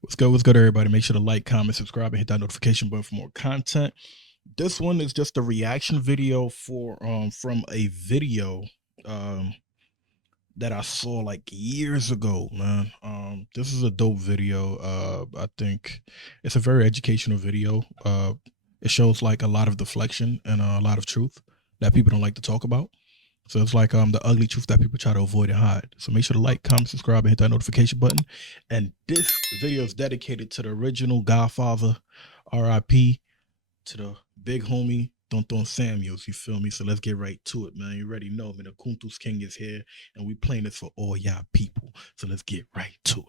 What's good, everybody? Make sure to like, comment, subscribe, and hit that notification button for more content. This one is just a reaction video for from a video um that I saw like years ago, man. This is a dope video. I think it's a very educational video. It shows like a lot of deflection and a lot of truth that people don't like to talk about. So it's like the ugly truth that people try to avoid and hide. So make sure to like, comment, subscribe, and hit that notification button. And this video is dedicated to the original Godfather, R.I.P. to the big homie Don Samuels. You feel me? So let's get right to it, man. You already know, man. The Kuntus King is here, and we playing this for all y'all people. So let's get right to it.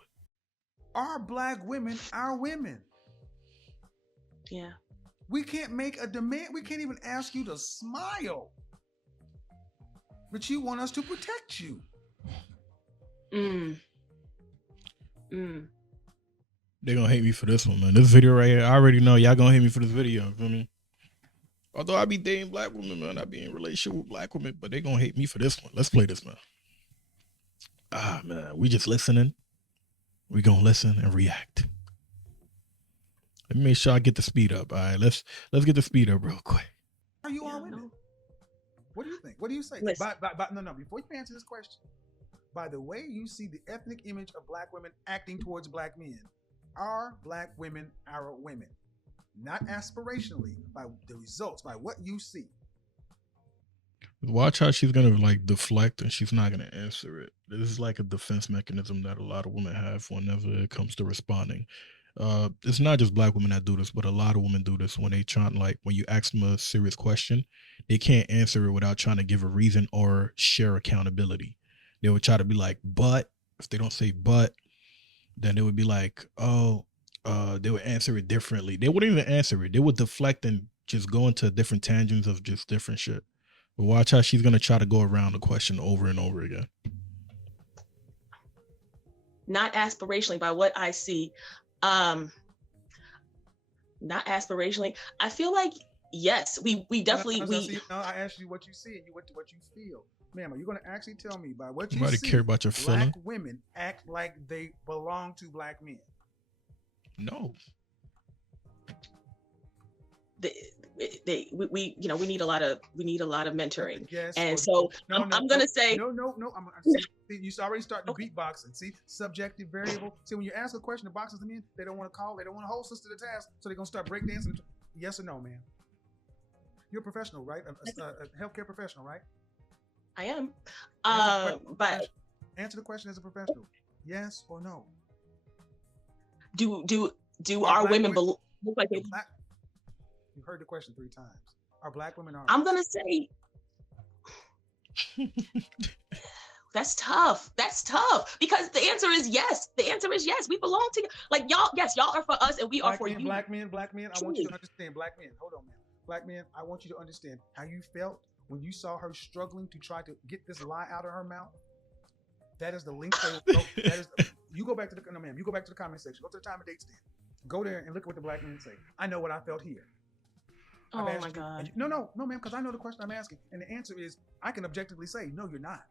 Are black women our women? Yeah. We can't make a demand. We can't even ask you to smile. But you want us to protect you. They're gonna hate me for this one, man. This video right here, I already know y'all gonna hate me for this video. You feel me? Although I be dating black women, man, I be in a relationship with black women, but they gonna hate me for this one. Let's play this, man. Ah, man, we just listening. We gonna listen and react. Let me make sure I get the speed up. All right, let's get the speed up real quick. Are you all women? What do you think? What do you say? No, before you answer this question, by the way you see the ethnic image of black women acting towards black men, are black women our women? Not aspirationally, by the results, by what you see. Watch how she's gonna like deflect and she's not gonna answer it. This is like a defense mechanism that a lot of women have whenever it comes to responding. It's not just black women that do this, but a lot of women do this when they try, like when you ask them a serious question, they can't answer it without trying to give a reason or share accountability. They would try to be like, but if they don't say but, then they would be like, oh, they would answer it differently. They wouldn't even answer it. They would deflect and just go into different tangents of just different shit. But watch how she's gonna try to go around the question over and over again. Not aspirationally, by what I see. Not aspirationally. I feel like yes, we definitely I asked you what you see and what you feel. Ma'am, are you going to actually tell me by what you see? Care about your black women act like they belong to black men? No. We need a lot of mentoring. Yes. And so I'm gonna say no. You already start the beatboxing. See, subjective variable. See, when you ask a question, the boxers them in, they don't want to call, they don't want to hold us to the task, so they're gonna start breakdancing. Yes or no, man? You're a professional, right? A healthcare professional, right? I am. But answer the question as a professional. Yes or no? Do our women look like they? You've heard the question 3 times. Are black women our? I'm gonna say that's tough. That's tough because the answer is yes. The answer is yes. We belong to like y'all. Yes, y'all are for us, and we are for you. Black men. I want you to understand. Black men. Hold on, man. Black men. I want you to understand how you felt when you saw her struggling to try to get this lie out of her mouth. That is the link. You go back to the You go back to the comment section. Go to the time and date stand. Go there and look at what the black men say. I know what I felt here. Oh my God. No, ma'am, because I know the question I'm asking. And the answer is, I can objectively say, no, you're not.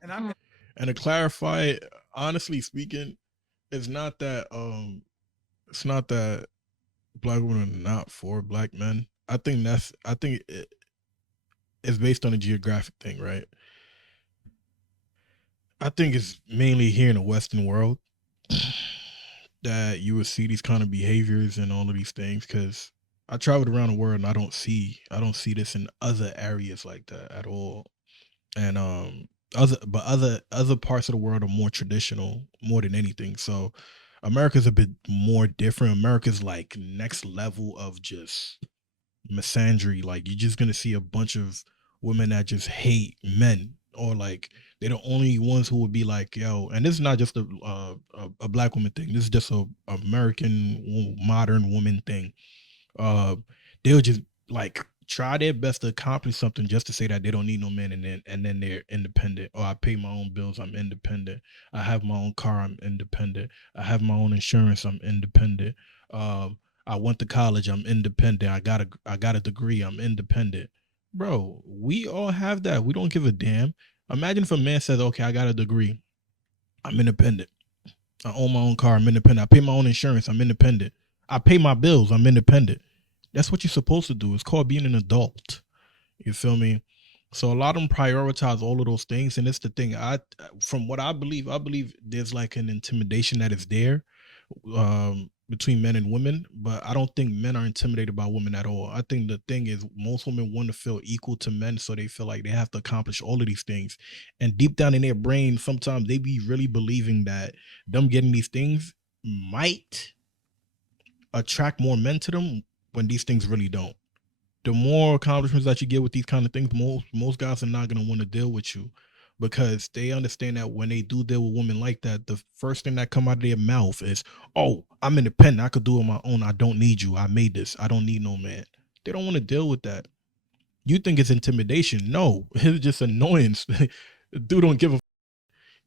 And to clarify, honestly speaking, it's not that black women are not for black men. I think it's based on a geographic thing, right? I think it's mainly here in the Western world that you would see these kind of behaviors and all of these things, because I traveled around the world and I don't see this in other areas like that at all. And other parts of the world are more traditional more than anything. So America's a bit more different. America's like next level of just misandry. Like you're just gonna see a bunch of women that just hate men, or like they're the only ones who would be like, yo, and this is not just a black woman thing. This is just a American modern woman thing. They'll just like try their best to accomplish something just to say that they don't need no man, and then they're independent. Oh, I pay my own bills, I'm independent. I have my own car, I'm independent. I have my own insurance, I'm independent. I went to college, I'm independent. I got a degree, I'm independent. Bro, we all have that. We don't give a damn. Imagine if a man says, okay, I got a degree, I'm independent. I own my own car. I'm independent. I pay my own insurance. I'm independent. I pay my bills. I'm independent. That's what you're supposed to do. It's called being an adult. You feel me? So a lot of them prioritize all of those things, and it's the thing. From what I believe there's like an intimidation that is there, between men and women, but I don't think men are intimidated by women at all. I think the thing is most women want to feel equal to men, so they feel like they have to accomplish all of these things, and deep down in their brain, sometimes they be really believing that them getting these things might attract more men to them when these things really don't. The more accomplishments that you get with these kind of things, most guys are not gonna want to deal with you because they understand that when they do deal with women like that, the first thing that come out of their mouth is, "Oh, I'm independent. I could do it on my own. I don't need you. I made this. I don't need no man." They don't want to deal with that. You think it's intimidation? No, it's just annoyance. Dude don't give a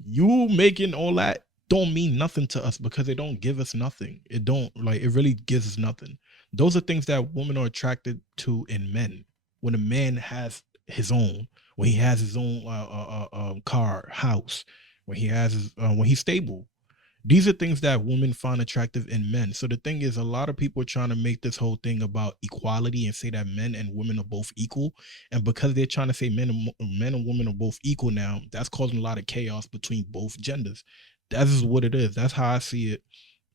you making all that don't mean nothing to us because it don't give us nothing. It don't like it really gives us nothing. Those are things that women are attracted to in men. When a man has his own, when he has his own car, house, when he's stable, these are things that women find attractive in men. So the thing is, a lot of people are trying to make this whole thing about equality and say that men and women are both equal. And because they're trying to say men and women are both equal now, that's causing a lot of chaos between both genders. That is what it is. That's how I see it.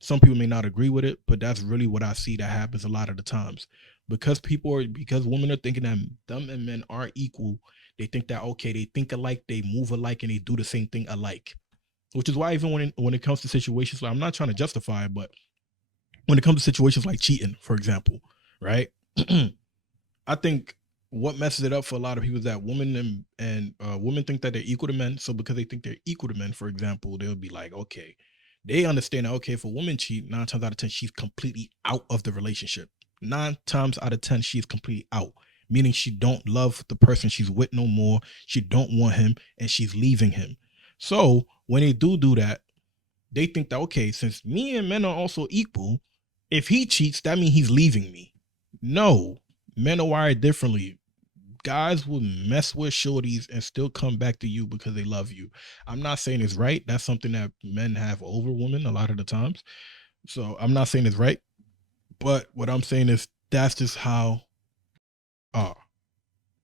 Some people may not agree with it, but that's really what I see that happens a lot of the times. Because women are thinking that them and men are equal, they think that okay, they think alike, they move alike, and they do the same thing alike, which is why even when it comes to situations like I'm not trying to justify it, but when it comes to situations like cheating, for example, right? I think what messes it up for a lot of people is that women think that they're equal to men. So because they think they're equal to men, for example, they'll be like, okay, they understand that okay, if a woman cheat, 9 times out of 10, she's completely out of the relationship. 9 times out of 10, she's completely out, meaning she don't love the person she's with no more. She don't want him, and she's leaving him. So when they do that, they think that okay, since me and men are also equal, if he cheats, that means he's leaving me. No, men are wired differently. Guys will mess with shorties and still come back to you because they love you. I'm not saying it's right. That's something that men have over women a lot of the times. So I'm not saying it's right. But what I'm saying is that's just how are.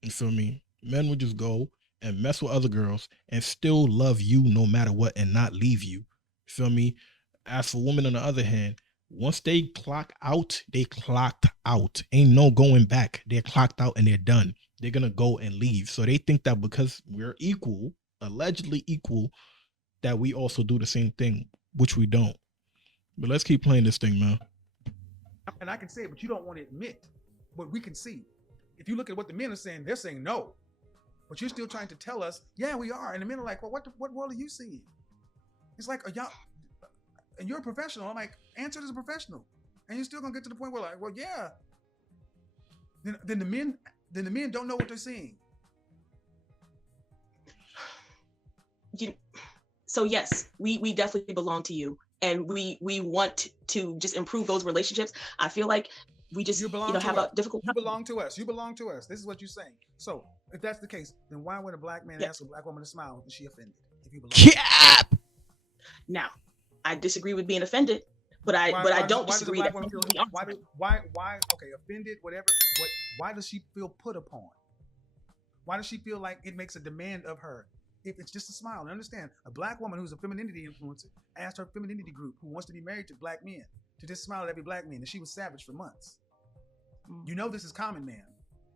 You feel me? Men would just go and mess with other girls and still love you no matter what and not leave you. Feel me? As for women on the other hand, once they clock out, they clocked out. Ain't no going back. They're clocked out and they're done. They're gonna go and leave. So they think that because we're equal, allegedly equal, that we also do the same thing, which we don't. But let's keep playing this thing, man. And I can say it, but you don't want to admit what we can see. If you look at what the men are saying, they're saying no. But you're still trying to tell us, yeah, we are. And the men are like, well, what world are you seeing? It's like, y'all, and you're a professional. I'm like, answer as a professional. And you're still gonna get to the point where like, well, yeah. Then the men don't know what they're seeing. So yes, we definitely belong to you, and we want to just improve those relationships. I feel like we just have a difficult. You belong to us. You belong to us. This is what you're saying. So if that's the case, then why would a black man ask a black woman to smile and she offended? If you belong. Cap. Now, I disagree with being offended, but I don't disagree that why okay, offended, whatever. Why does she feel put upon? Why does she feel like it makes a demand of her? If it's just a smile, and understand, a black woman who's a femininity influencer asked her femininity group who wants to be married to black men to just smile at every black man, and she was savage for months. You know this is common, man.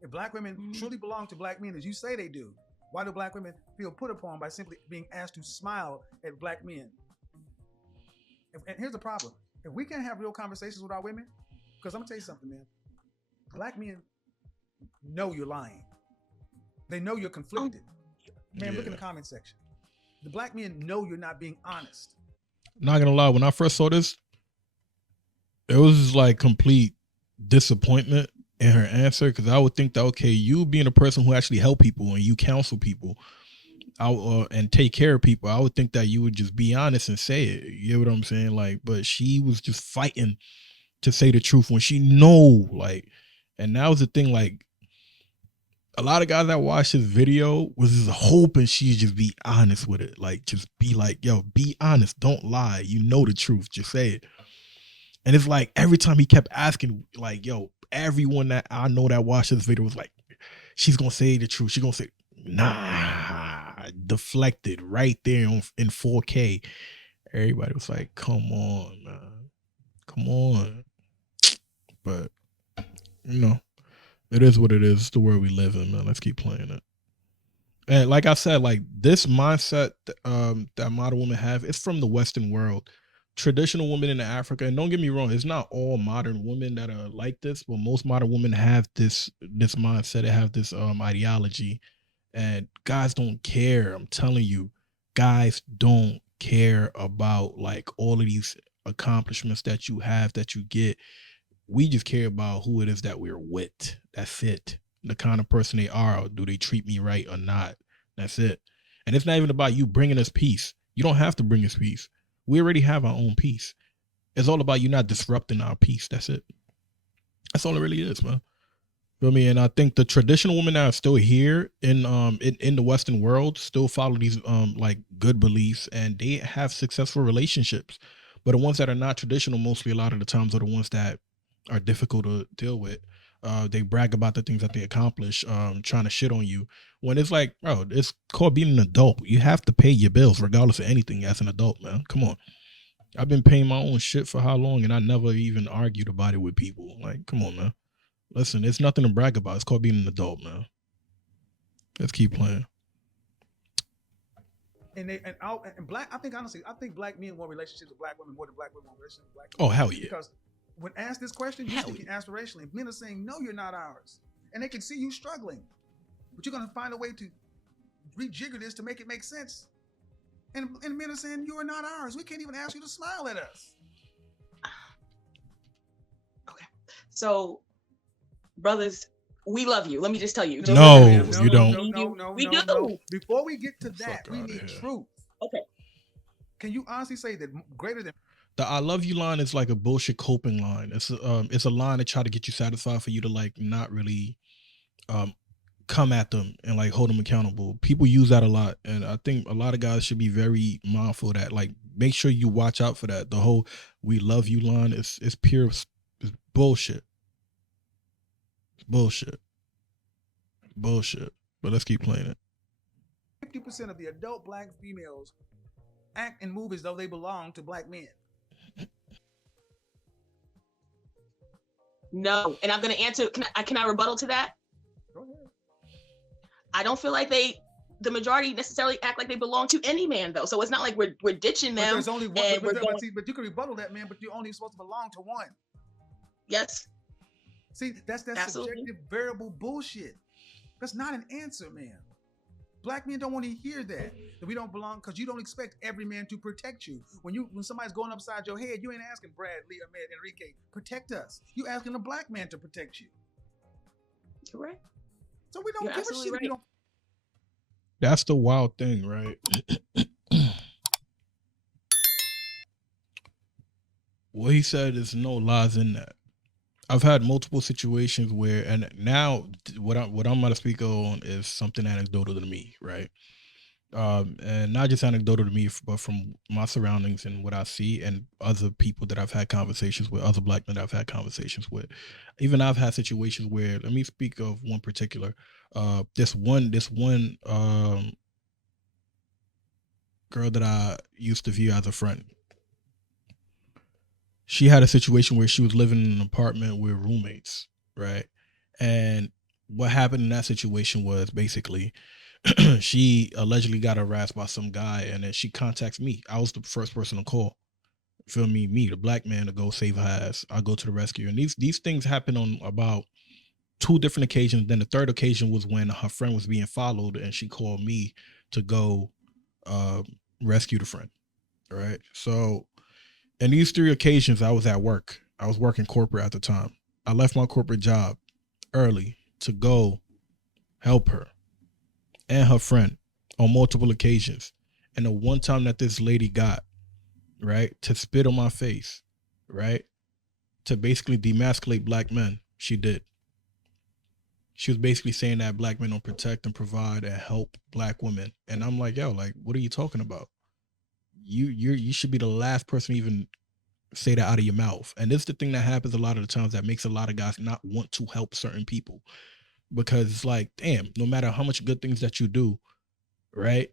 If black women truly belong to black men, as you say they do, why do black women feel put upon by simply being asked to smile at black men? And here's the problem. If we can't have real conversations with our women, because I'm going to tell you something, man. Black men know you're lying. They know you're conflicted. Man, look in the comment section. The black men know you're not being honest. Not gonna lie, when I first saw this, it was like complete disappointment in her answer, because I would think that okay, you being a person who actually help people and you counsel people and take care of people, I would think that you would just be honest and say it. You know what I'm saying? Like, but she was just fighting to say the truth when she know, like, and that was the thing, like, A lot of guys that watch this video was just hoping she'd just be honest with it. Like, just be like, yo, be honest. Don't lie. You know the truth. Just say it. And it's like every time he kept asking, like, yo, everyone that I know that watched this video was like, she's gonna say the truth. She's gonna say, nah, deflected right there in 4K. Everybody was like, come on, man. Come on. But, you know, it is what it is. It's the world we live in, man. Let's keep playing it. And like I said, like this mindset that modern women have, it's from the Western world. Traditional women in Africa, and don't get me wrong, it's not all modern women that are like this, but most modern women have this mindset, they have this ideology, and guys don't care. I'm telling you, guys don't care about like all of these accomplishments that you have, that you get. We just care about who it is that we're with. That's it. The kind of person they are. Do they treat me right or not? That's it. And it's not even about you bringing us peace. You don't have to bring us peace. We already have our own peace. It's all about you not disrupting our peace. That's it. That's all it really is, man. Feel me? And I think the traditional women that are still here in the Western world still follow these like good beliefs, and they have successful relationships. But the ones that are not traditional, mostly a lot of the times, are the ones that are difficult to deal with. They brag about the things that they accomplish, trying to shit on you. When it's like, bro, it's called being an adult. You have to pay your bills regardless of anything as an adult, man. Come on. I've been paying my own shit for how long, and I never even argued about it with people. Like, come on, man. Listen, it's nothing to brag about. It's called being an adult, man. Let's keep playing. And black, I think honestly, I think black men want relationships with black women more than black women want relationships with black men. Oh, hell yeah. Because when asked this question, you're speaking aspirationally. Men are saying, no, you're not ours. And they can see you struggling. But you're going to find a way to rejigger this to make it make sense. And men are saying, you are not ours. We can't even ask you to smile at us. Okay. So, brothers, we love you. Let me just tell you. No, you don't. No, we do. Before we get to that, we need truth. Okay. Can you honestly say that greater than the "I love you" line is like a bullshit coping line. It's a line to try to get you satisfied for you to like not really come at them and like hold them accountable. People use that a lot, and I think a lot of guys should be very mindful of that. Like, make sure you watch out for that. The whole "we love you" line is pure it's bullshit. Bullshit. But let's keep playing it. 50% of the adult black females act and move as though they belong to black men? No, and I'm going to answer. Can I rebuttal to that? Go ahead. I don't feel like the majority necessarily act like they belong to any man, though. So it's not like we're ditching them. But there's only one. But you can rebuttal that, man. But you're only supposed to belong to one. Yes. See, that's subjective variable bullshit. That's not an answer, man. Black men don't want to hear that we don't belong, because you don't expect every man to protect you. When somebody's going upside your head, you ain't asking Brad, Lee, Ahmed, Enrique, protect us. You asking a black man to protect you. You're right. So we don't give a shit if you don't. That's the wild thing, right? What he said is no lies in that. I've had multiple situations where, and now what I'm going to speak on is something anecdotal to me, right? And not just anecdotal to me, but from my surroundings and what I see, and other people that I've had conversations with, other black men that I've had conversations with. Even I've had situations where, let me speak of one particular, this one girl that I used to view as a friend. She had a situation where she was living in an apartment with roommates, right? And what happened in that situation was basically she allegedly got harassed by some guy, and then she contacts me. I was the first person to call. Feel me, the black man, to go save her ass. I go to the rescue. And these things happen on about 2 different occasions. Then the third occasion was when her friend was being followed, and she called me to go rescue the friend. All right. So in these 3 occasions, I was at work. I was working corporate at the time. I left my corporate job early to go help her and her friend on multiple occasions. And the one time that this lady got, right, to spit on my face, right, to basically demasculate black men, she did. she was basically saying that black men don't protect and provide and help black women. And I'm like, yo, like, what are you talking about? You should be the last person to even say that out of your mouth. And this is the thing that happens a lot of the times that makes a lot of guys not want to help certain people, because it's like, damn, no matter how much good things that you do, right?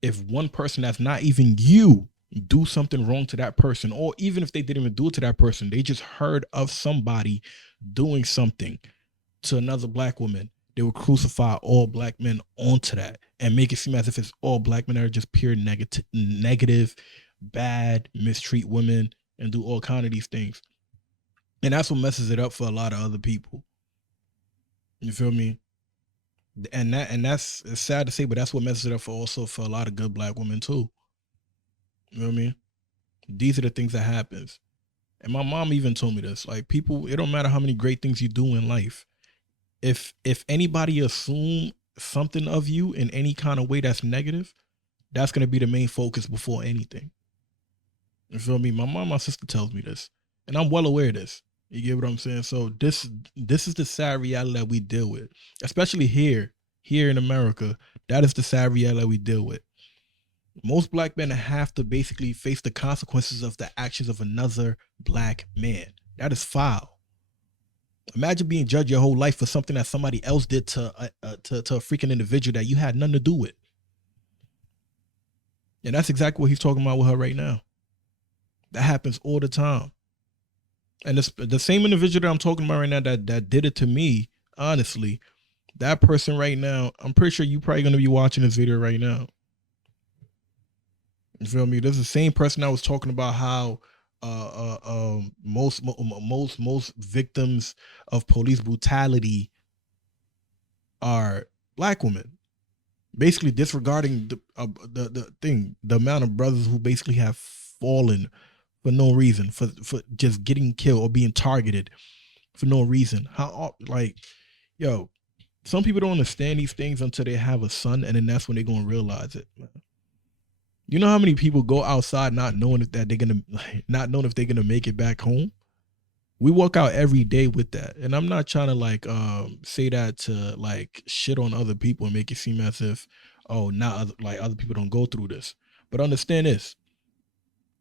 If one person that's not even you do something wrong to that person, or even if they didn't even do it to that person, they just heard of somebody doing something to another black woman, they would crucify all black men onto that and make it seem as if it's all black men that are just pure negative, bad, mistreat women, and do all kind of these things. And that's what messes it up for a lot of other people. You feel me? And that's, it's sad to say, but that's what messes it up for also for a lot of good black women too. You know what I mean? These are the things that happens. And my mom even told me this. Like, people, it don't matter how many great things you do in life. If anybody assume something of you in any kind of way that's negative, that's gonna be the main focus before anything. You feel me? My mom, my sister tells me this, and I'm well aware of this. You get what I'm saying? So this is the sad reality that we deal with, especially here in America. That is the sad reality that we deal with. Most black men have to basically face the consequences of the actions of another black man. That is foul. Imagine being judged your whole life for something that somebody else did to a freaking individual that you had nothing to do with. And that's exactly what he's talking about with her right now. That happens all the time. And the same individual that I'm talking about right now that did it to me, honestly, that person right now, I'm pretty sure you probably going to be watching this video right now. You feel me? This is the same person that was talking about how most victims of police brutality are black women, basically disregarding the amount of brothers who basically have fallen for no reason, for just getting killed or being targeted for no reason. How, like, yo, some people don't understand these things until they have a son, and then that's when they're gonna realize it. You know how many people go outside not knowing if they're gonna make it back home? We walk out every day with that. And I'm not trying to like say that to like shit on other people and make it seem as if, oh, other people don't go through this. But understand this.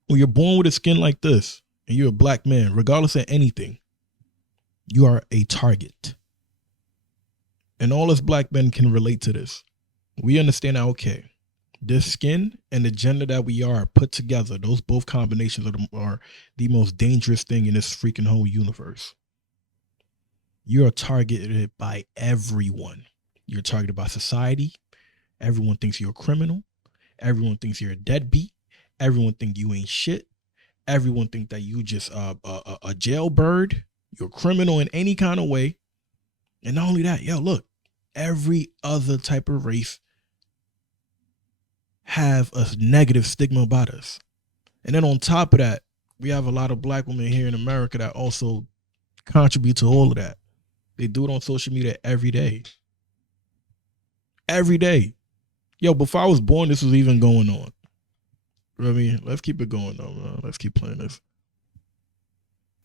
When you're born with a skin like this and you're a black man, regardless of anything, you are a target. And all us black men can relate to this. We understand that, okay, this skin and the gender that we are put together, those both combinations are the most dangerous thing in this freaking whole universe. You are targeted by everyone. You're targeted by society. Everyone thinks you're a criminal. Everyone thinks you're a deadbeat. Everyone thinks you ain't shit. Everyone thinks that you just a jailbird. You're a criminal in any kind of way. And not only that, yo, look, every other type of race have a negative stigma about us. And then on top of that, we have a lot of black women here in America that also contribute to all of that. They do it on social media every day. Every day. Yo, before I was born, this was even going on. You know what I mean? Let's keep it going though, man. Let's keep playing this.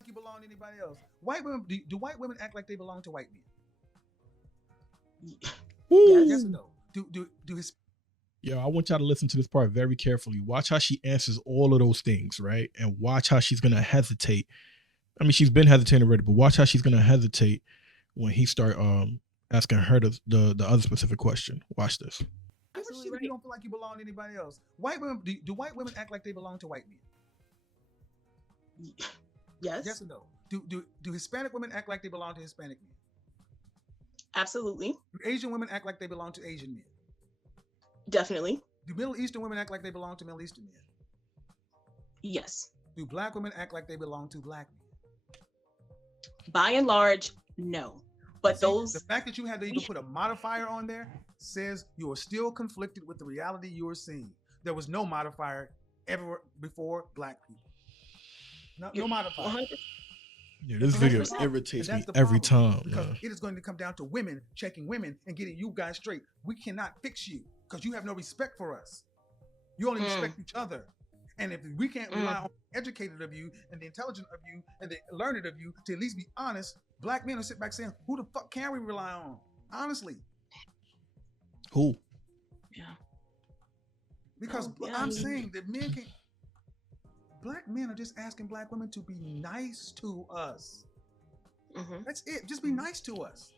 You belong to anybody else. White women, do white women act like they belong to white men? Yes or no? Do his Yo, I want y'all to listen to this part very carefully. Watch how she answers all of those things, right? And watch how she's gonna hesitate. I mean, she's been hesitating already, but watch how she's gonna hesitate when he start asking her the other specific question. Watch this. Absolutely right. You don't feel like you belong to anybody else. White women, do white women act like they belong to white men? Yes. Yes or no? Do Hispanic women act like they belong to Hispanic men? Absolutely. Do Asian women act like they belong to Asian men? Definitely. Do Middle Eastern women act like they belong to Middle Eastern men? Yes. Do black women act like they belong to black men? By and large, no. But the fact that you had to even put a modifier on there says you are still conflicted with the reality you are seeing. There was no modifier ever before black people. No modifier. 100%. Yeah, this video irritates me every time. Because it is going to come down to women checking women and getting you guys straight. We cannot fix you because you have no respect for us. You only respect each other. And if we can't rely on the educated of you and the intelligent of you and the learned of you to at least be honest, black men will sit back saying, who the fuck can we rely on? Honestly. Who? Yeah. Because I'm saying that men can't. Black men are just asking black women to be nice to us. That's it. Just be nice to us.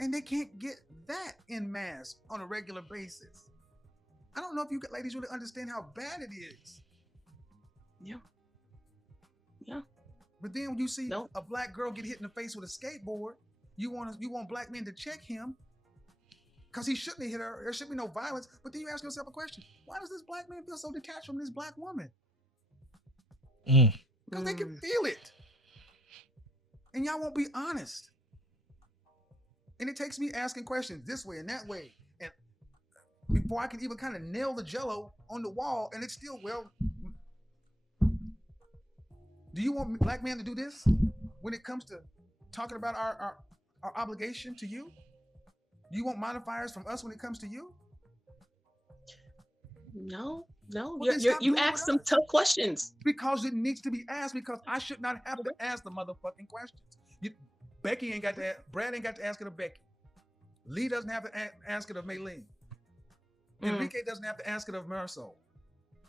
And they can't get that en masse on a regular basis. I don't know if you ladies really understand how bad it is. Yeah. Yeah. But then when you see a black girl get hit in the face with a skateboard, you want black men to check him because he shouldn't have hit her. There should be no violence. But then you ask yourself a question: why does this black man feel so detached from this black woman? Because they can feel it, and y'all won't be honest. And it takes me asking questions this way and that way, and before I can even kind of nail the jello on the wall, and it's still, well, do you want black men to do this when it comes to talking about our obligation to you? Do you want modifiers from us when it comes to you? No. Well, you ask some tough questions. Because it needs to be asked, because I should not have to ask the motherfucking questions. Becky ain't got to, Brad ain't got to ask it of Becky. Lee doesn't have to ask it of Maylene. Enrique doesn't have to ask it of Marisol.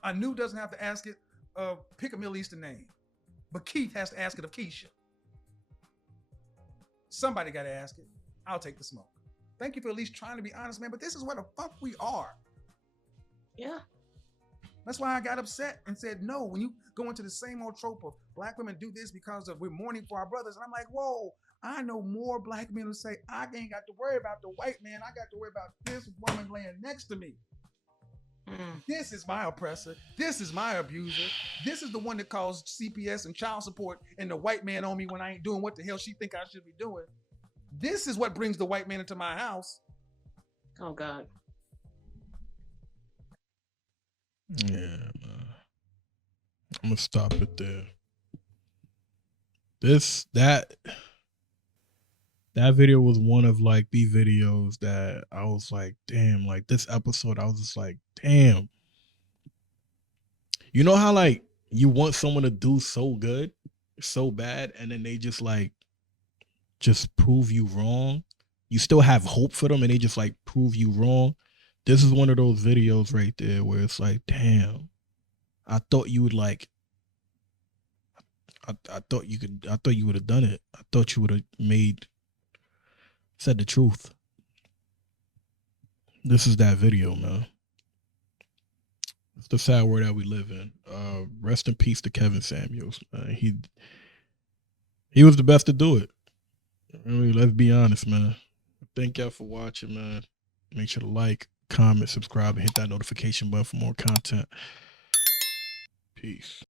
Anu doesn't have to ask it of, pick a Middle Eastern name. But Keith has to ask it of Keisha. Somebody got to ask it. I'll take the smoke. Thank you for at least trying to be honest, man, but this is where the fuck we are. Yeah. That's why I got upset and said, no, when you go into the same old trope of black women do this because of we're mourning for our brothers. And I'm like, whoa, I know more black men who say, I ain't got to worry about the white man. I got to worry about this woman laying next to me. This is my oppressor. This is my abuser. This is the one that calls CPS and child support and the white man on me when I ain't doing what the hell she think I should be doing. This is what brings the white man into my house. Oh, God. Yeah, man. I'm gonna stop it there. That video was one of like the videos that I was like, damn, like this episode, I was just like, damn. You know how like you want someone to do so good, so bad, and then they just prove you wrong. You still have hope for them and they just like prove you wrong. This is one of those videos right there where it's like, damn, I thought you would like, I thought you would have done it. I thought you would have said the truth. This is that video, man. It's the sad world that we live in. Rest in peace to Kevin Samuels, man. He was the best to do it. Really, let's be honest, man. Thank y'all for watching, man. Make sure to like, comment, subscribe, and hit that notification button for more content. Peace.